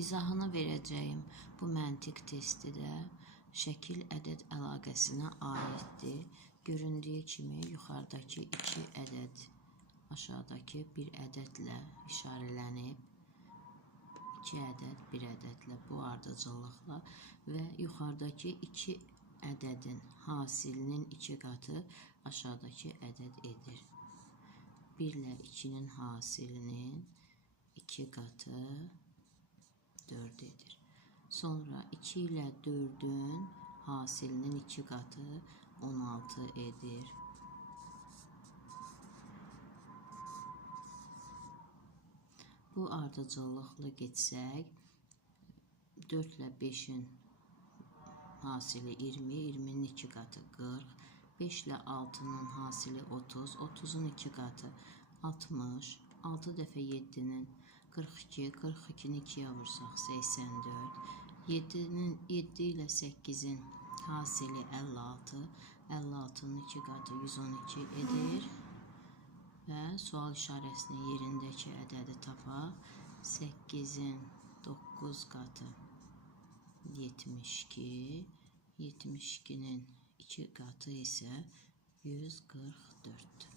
İzahını verəcəyim bu məntiq testi də şəkil ədəd əlaqəsinə aiddir. Göründüyü kimi yuxarıdakı 2 ədəd aşağıdakı bir ədədlə işarələnib. 2 ədəd bir ədədlə bu ardıcıllıqla və yuxarıdakı 2 ədədin hasilinin 2 qatı aşağıdakı ədəd edir. 1 ilə 2-nin hasilinin 2 qatı 4 edir. Sonra 2 ilə 4-ün hasilinin 2 qatı 16 edir. Bu ardıcıllıqla getsək, 4 ilə 5-in hasili 20, 20-nin 2 qatı 40, 5 ilə 6-nın hasili 30, 30-un 2 qatı 60, 6 dəfə 7-nin 42, 42-ni 2-yə vursaq 84, 7 ilə 8-in hasili 56, 56-nın 2 qatı 112 edir və sual işarəsinin yerindəki ədədi tapaq. 8-in 9 qatı 72, 72-nin 2 qatı isə 144.